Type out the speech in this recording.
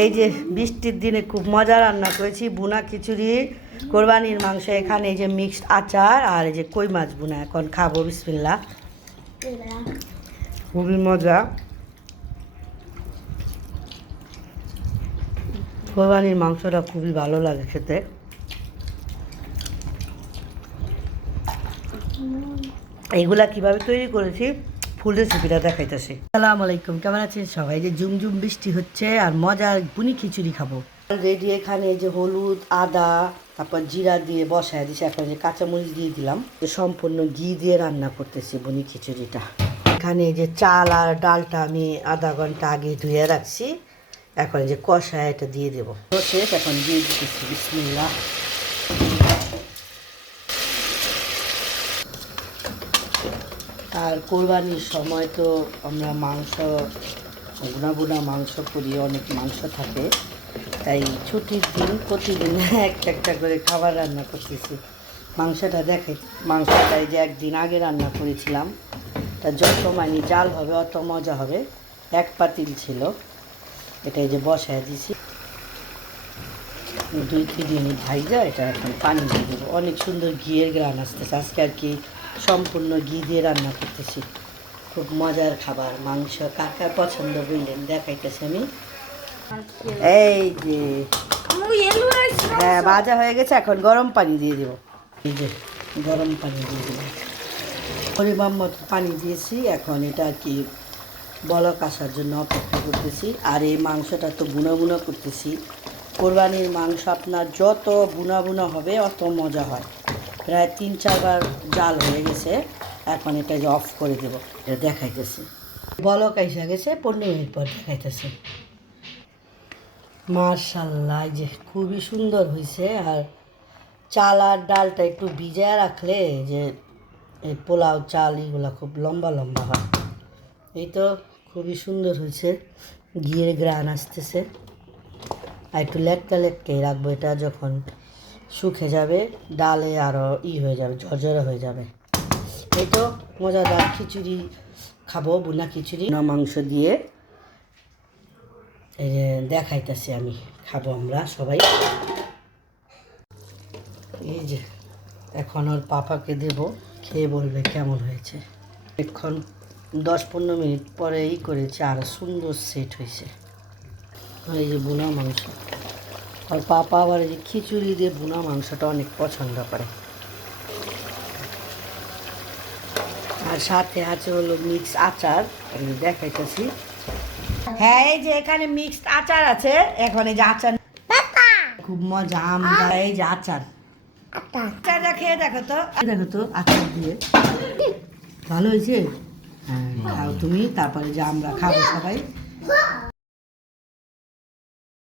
এই যে বৃষ্টির দিনে খুব মজা রান্না করেছি, বুনা খিচুড়ি, কোরবানির মাংস, এখানে এই যে মিক্সড আচার আর এই যে কই মাছ বুনা। এখন খাবো, বিসমিল্লাহ। খুবই মজা। কোরবানির মাংসটা খুবই ভালো লাগে খেতে। এইগুলা কিভাবে তৈরি করেছি ফুল রেসিপিটা দেখাইতেছি। আসসালামু আলাইকুম, কেমন আছেন সবাই? যে ঝুমঝুম বৃষ্টি হচ্ছে আর মজার বুনি খিচুড়ি খাবো। রেডি, এখানে এই যে হলুদ, আদা, তারপর জিরা দিয়ে বসায় দিছি। এখন যে কাঁচামরিচ দিয়ে দিলাম। সম্পূর্ণ ঘি দিয়ে রান্না করতেছি বুনি খিচুড়িটা। এখানে এই যে চাল আর ডালটা আমি আধা ঘন্টা আগে ধুয়ে রাখছি। এখন যে কষায় এটা দিয়ে দেবো। শেষ, এখন দিয়ে দিতেছি, বিসমিল্লাহ। আর কোরবানির সময় তো আমরা মাংস, গুনা গুনা মাংস করি, অনেক মাংস থাকে, তাই ছুটির দিন প্রতিদিন একটা একটা করে খাবার রান্না করতেছি। মাংসটা দেখে, মাংসটা এই যে একদিন আগে রান্না করেছিলাম, তা যত মানে জাল হবে অত মজা হবে। এক পাতিল ছিল, এটা এই যে বসায় দিছি। 2-3 মিনিট ভাইজা এটা এখন পানি দিয়ে দেবো। অনেক সুন্দর ঘিয়ের গ্রান আসতেছে আজকে, আর কি সম্পূর্ণ ঘি দিয়ে রান্না করতেছি। খুব মজার খাবার। মাংস কার কার পছন্দ বললেন, দেখাইতেছি আমি। এই যে হ্যাঁ, ভাজা হয়ে গেছে। এখন গরম পানি দিয়ে দেবো। এই যে গরম পানি দিয়ে দেবো, পরিমাণ মতো পানি দিয়েছি। এখন এটা আর কি বলক আসার জন্য অপেক্ষা করতেছি। আর এই মাংসটা তো বুনা বুনা করতেছি। কোরবানির মাংস আপনার যত বুনা বুনা হবে অত মজা হয়। প্রায় 3-4 বার জাল হয়ে গেছে। এখন এটা যে অফ করে দেবো, এটা দেখাইতেছি। বলক এসে গেছে, 15 মিনিট পর দেখাইতেছে। মাশাআল্লাহ, যে খুবই সুন্দর হয়েছে। আর চাল আর ডালটা একটু ভিজায় রাখলে যে এই পোলাও চাল এগুলো খুব লম্বা লম্বা হয়। এই তো খুবই সুন্দর হয়েছে, ঘিয়ের গ্রান আসতেছে। আর একটু লেটকা লেটকেই রাখবো, এটা যখন শুকে যাবে ডালে আরও হয়ে যাবে, ঝরঝরে হয়ে যাবে। এই তো মজাদার খিচুড়ি খাবো, বুনা খিচুড়ি না মাংস দিয়ে। এই যে দেখাইতেছি আমি, খাবো আমরা সবাই। এই যে এখন ওর পাপাকে দেব, খেয়ে বলবে কেমন হয়েছে। এখন 10-15 মিনিট পরে করেছে, আর সুন্দর সেট হয়েছে। এই যে বুনা মাংস, আর পাপা আবার এই যে খিচুড়ি দিয়ে বুনা মাংসটা অনেক পছন্দ করে। আর সাথে আছে হলো মিক্স আচার, আমি দেখাইতেছি। হ্যাঁ, এই যে এখানে মিক্সড আচার আছে। এখন এই যে আচার খুব মজা, আমরা এই যে আচার, আচারটা খেয়ে দেখো তো, দেখো তো আচার দিয়ে ভালো হয়েছে। হ্যাঁ খাও তুমি, তারপরে যে আমরা খাবো সবাই।